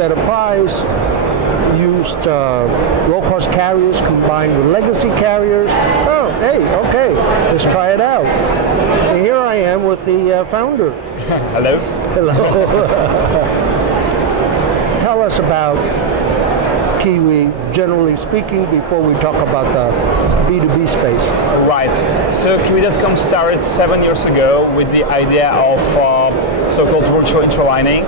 better price, used low-cost carriers combined with legacy carriers. Oh, hey, okay, let's try it out. And here I am with the founder. Hello. Hello. Tell us about Kiwi, generally speaking, before we talk about the B2B space. Right. So Kiwi.com started 7 years ago with the idea of so-called virtual interlining,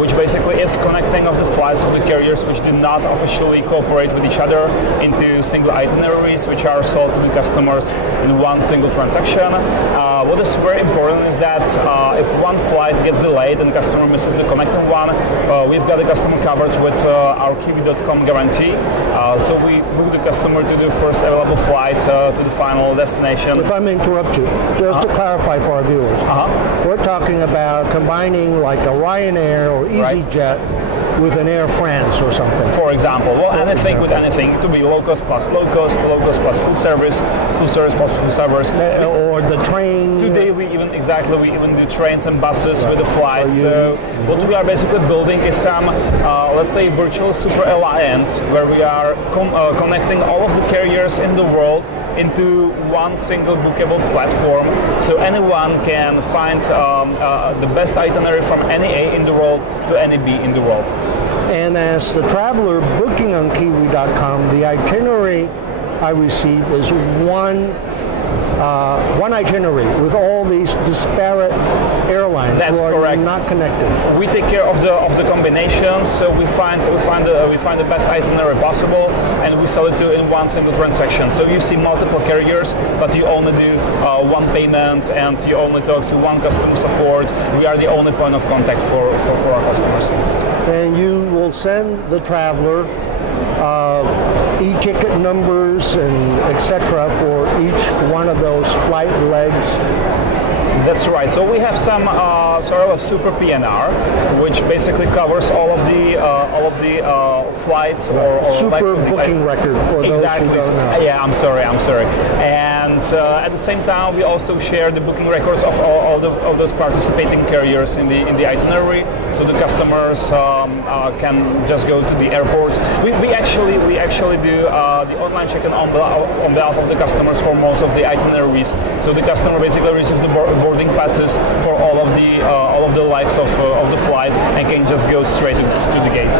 which basically is connecting of the flights of the carriers which do not officially cooperate with each other into single itineraries which are sold to the customers in one single transaction. What is very important is that if one flight gets delayed and customer misses the connecting one, we've got the customer covered with our Kiwi.com guarantee. So we book the customer to the first available flight to the final destination. If I may interrupt you, just to clarify for our viewers, we're talking about combining like a Ryanair or EasyJet with an Air France or something. For example, well, anything with anything. It could be low cost plus full service plus full service. Or the train. Today we even do trains and buses with the flights. So what we are basically building is some, let's say, virtual super alliance where we are connecting all of the carriers in the world into one single bookable platform, so anyone can find the best itinerary from any A in the world to any B in the world. And as the traveler booking on Kiwi.com, the itinerary I receive is one itinerary with all these disparate airlines. That's who are correct. Not connected. We take care of the combinations, so we find the best itinerary possible, and we sell it to in one single transaction. So you see multiple carriers, but you only do one payment, and you only talk to one customer support. We are the only point of contact for our customers. And you will send the traveler e-ticket numbers and etc. for each one of those flight legs. That's right. So we have some sort of a super PNR, which basically covers all of the flights or super booking record for those who don't know. Yeah, I'm sorry. And at the same time, we also share the booking records of all those participating carriers in the itinerary, so the customers can just go to the airport. We actually do the online check-in on behalf of the customers for most of the itineraries. So the customer basically receives the boarding passes for all of the legs of the flight and can just go straight to the gate.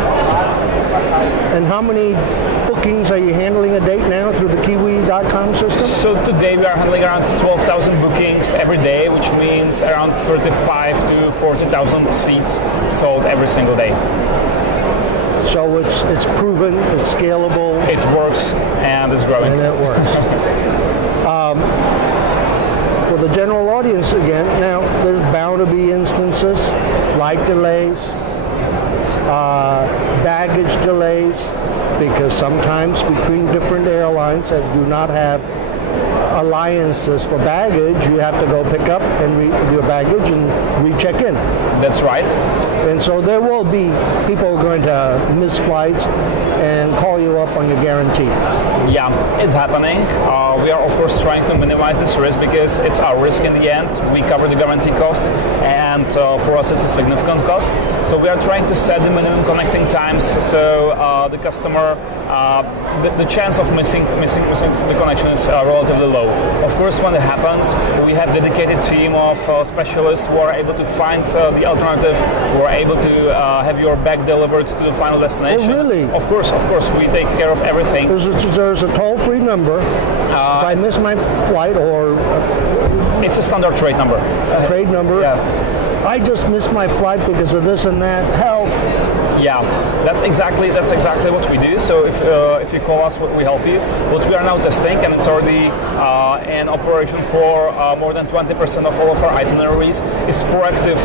And how many bookings are you handling a date now through the Kiwi.com system? So today we are handling around 12,000 bookings every day, which means around 35 to 40,000 seats sold every single day. So it's proven, it's scalable. It works and it's growing. And it works. For the general audience again, now there's bound to be instances, flight delays, baggage delays, because sometimes between different airlines that do not have alliances for baggage, you have to go pick up and your baggage and recheck in. That's right. And so there will be people going to miss flights and call you up on your guarantee. Yeah, it's happening. We are of course trying to minimize this risk because it's our risk in the end. We cover the guarantee cost, and for us it's a significant cost. So we are trying to set the minimum connecting times so the customer, the chance of missing the connection is relatively low. Of course, when it happens, we have dedicated team of specialists who are able to find the alternative, who are able to have your bag delivered to the final destination. Oh, really? Of course, we take care of everything. There's a toll-free number. If I miss my flight, or it's a standard trade number. Trade number. Yeah. I just missed my flight because of this and that. Help. Yeah, that's exactly what we do. So if you call us, we help you. What we are now testing, and it's already in operation for more than 20% of all of our itineraries, is proactive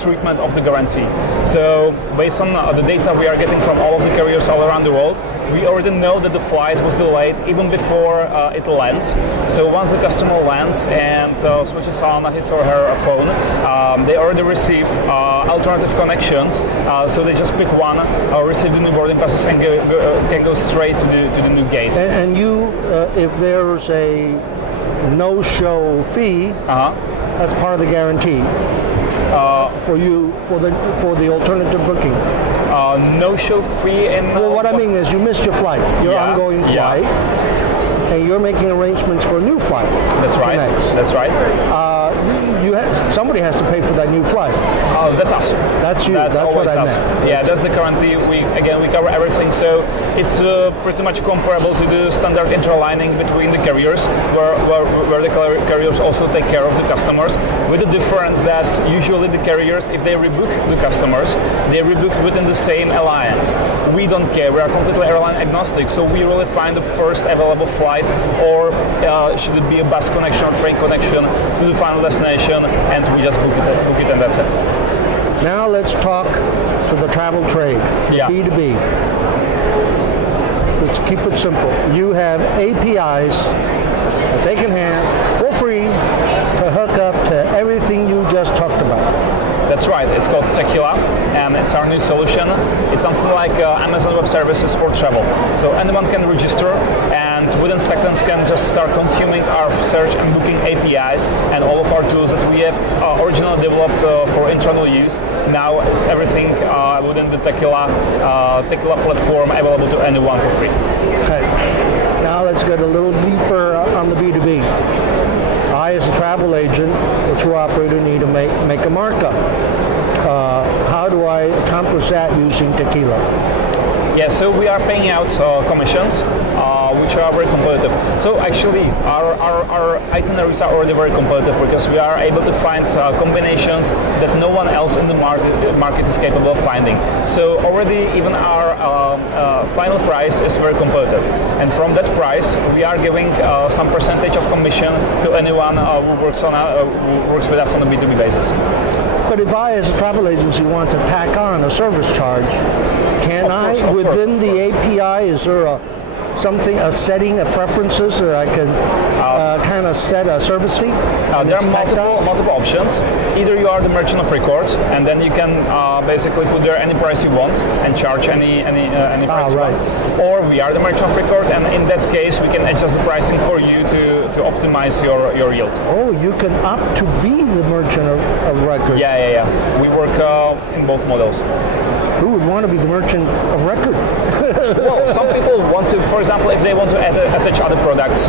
treatment of the guarantee. So based on the data we are getting from all of the carriers all around the world, we already know that the flight was delayed even before it lands. So once the customer lands and switches on his or her phone, they already receive alternative connections. So they just pick one, receive the new boarding passes, and can go straight to the new gate. And you, if there's a no-show fee. That's part of the guarantee for you for the alternative booking. No-show fee in. Well, what I mean is you missed your flight, your ongoing flight, and you're making arrangements for a new flight. That's right. Next. That's right. Somebody has to pay for that new flight. Oh, that's us. That's you. That's what I us. meant. Yeah, that's the guarantee. We cover everything. So it's pretty much comparable to the standard interlining between the carriers, where the carriers also take care of the customers. With the difference that usually the carriers, if they rebook the customers, they rebook within the same alliance. We don't care. We are completely airline agnostic. So we really find the first available flight, or should it be a bus connection or train connection to the final destination, and we just book it, and that's it. Now let's talk to the travel trade, B2B. Let's keep it simple. You have APIs that they can have for free to hook up to everything you just talked about. That's right. It's called Tequila, and it's our new solution. It's something like Amazon Web Services for travel. So anyone can register, and within seconds can just start consuming our search and booking APIs and all of our tools that we have originally developed for internal use. Now it's everything within the Tequila platform, available to anyone for free. Okay. Now let's get a little deeper on the B2B. I, as a travel agent or tour operator, need to make a markup. How do I accomplish that using Tequila? Yeah, so we are paying out commissions, which are very competitive. So actually, our itineraries are already very competitive because we are able to find combinations that no one else in the market is capable of finding. So already, even our final price is very competitive. And from that price, we are giving some percentage of commission to anyone who works with us on a B2B basis. But if I, as a travel agency, want to tack on a service charge, can I, within the API, is there a setting, a preferences, or I can kind of set a service fee? There are multiple options. Either you are the merchant of record, and then you can basically put there any price you want and charge any price you want. Or we are the merchant of record, and in that case, we can adjust the pricing for you to optimize your yield. Oh, you can opt to be the merchant of record. Yeah. We work in both models. Who would want to be the merchant of record? Well, some people want to, for example, if they want to attach other products.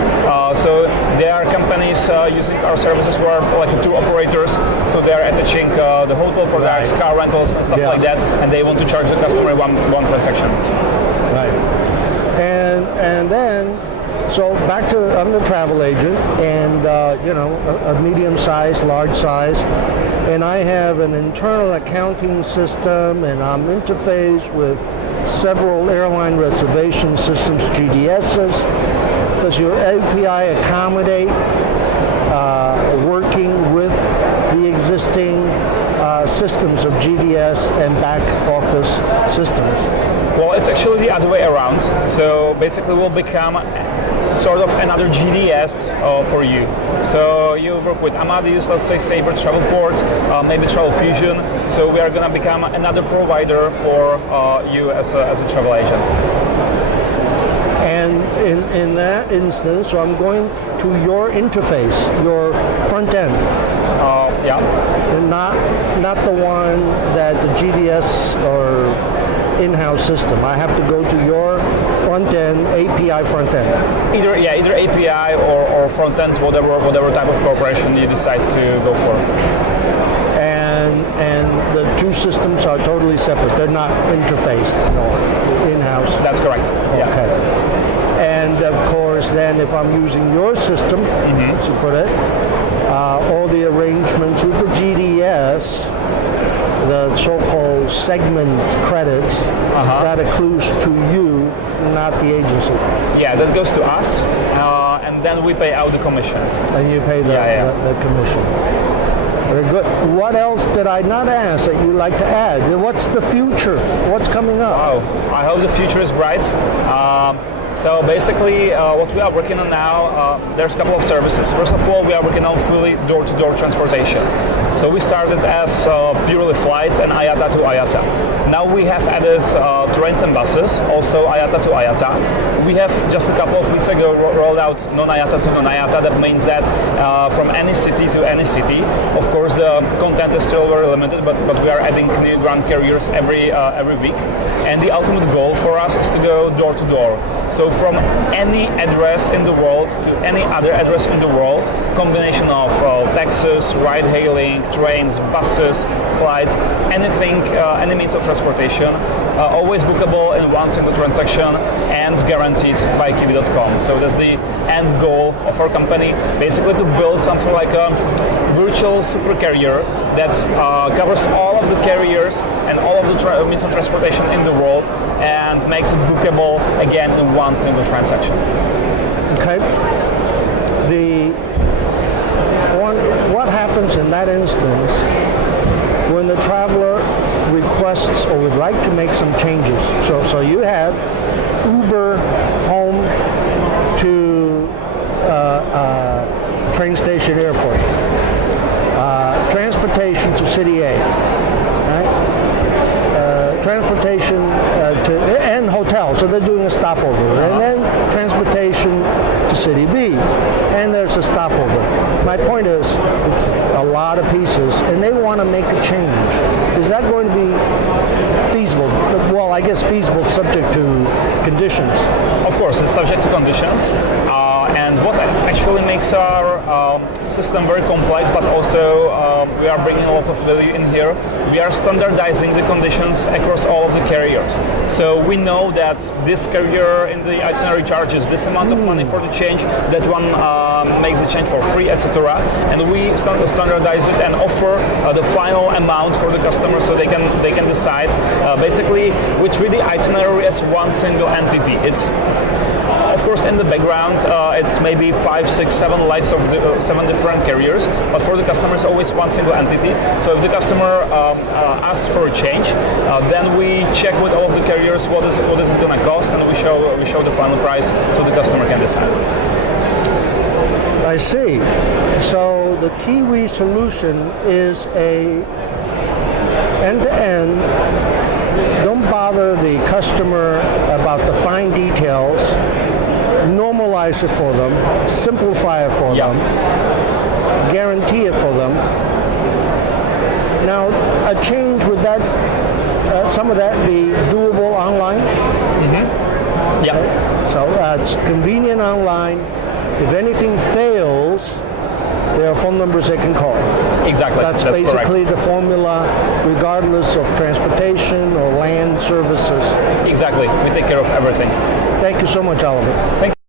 So there are companies using our services who are like tour operators, so they are attaching the hotel products, car rentals, and stuff like that, and they want to charge the customer one transaction. Right. And then, so back to, I'm the travel agent, and a medium size, large size, and I have an internal accounting system, and I'm interfaced with several airline reservation systems, GDSs. Does your API accommodate working with the existing systems of GDS and back office systems? Well, it's actually the other way around. So basically we'll become sort of another GDS for you. So you work with Amadeus, let's say Sabre Travelport, maybe Travel Fusion. So we are going to become another provider for you as a travel agent. And in that instance, so I'm going to your interface, your front end. And not the one that the GDS or in-house system. I have to go to your front end, API front end. Either API or front end, whatever type of cooperation you decide to go for. And the two systems are totally separate. They're not interfaced in-house. That's correct. Okay. And of course, then if I'm using your system, as you put it, all the arrangements with the GDS, the so-called segment credits, that accrues to you, not the agency. Yeah, that goes to us, and then we pay out the commission. And you pay the commission. Very good. What else did I not ask that you'd like to add? What's the future? What's coming up? Wow, I hope the future is bright. So basically, what we are working on now, there's a couple of services. First of all, we are working on fully door-to-door transportation. So we started as purely flights and IATA to IATA. Now we have added trains and buses, also IATA to IATA. We have just a couple of weeks ago rolled out non-IATA to non-IATA. That means that from any city to any city. Of course, the content is still very limited, but we are adding new ground carriers every week. And the ultimate goal for us is to go door to door. So from any address in the world to any other address in the world, combination of taxis, ride-hailing, trains, buses, flights, anything, any means of transportation, always bookable in one single transaction and guaranteed by Kiwi.com. So that's the end goal of our company, basically to build something like a virtual super carrier that covers all of the carriers and all of the means of transportation in the world and makes it bookable again in one single transaction. Okay. What happens in that instance when the traveler requests or would like to make some changes? So you have Uber home to train station airport, transportation to city A, right? Transportation and hotel, so they're doing a stopover, and then transportation to city B, and there's a stopover. My point is, it's a lot of pieces, and they want to make a change. Is that going to be feasible? Well, I guess feasible subject to conditions. Of course, it's subject to conditions. And what actually makes our system very complex, but also we are bringing lots of value in here. We are standardizing the conditions across all of the carriers. So we know that this carrier in the itinerary charges this amount of money for the change, that one makes the change for free, etc. And we standardize it and offer the final amount for the customer, so they can decide. Basically, we treat the itinerary as one single entity. It's of course, in the background, it's maybe 5, 6, 7 legs of the 7 different carriers, but for the customer, it's always one single entity. So if the customer asks for a change, then we check with all of the carriers what is it going to cost, and we show the final price so the customer can decide. I see. So the Kiwi solution is a end-to-end. Don't bother the customer about the fine details. Normalize it for them, simplify it for them, guarantee it for them. Now, a change, would that, some of that be doable online? Mm-hmm. Yeah. So it's convenient online. If anything fails, there are phone numbers they can call. Exactly. That's basically correct. The formula, regardless of transportation or land services. Exactly. We take care of everything. Thank you so much, Oliver. Thank you.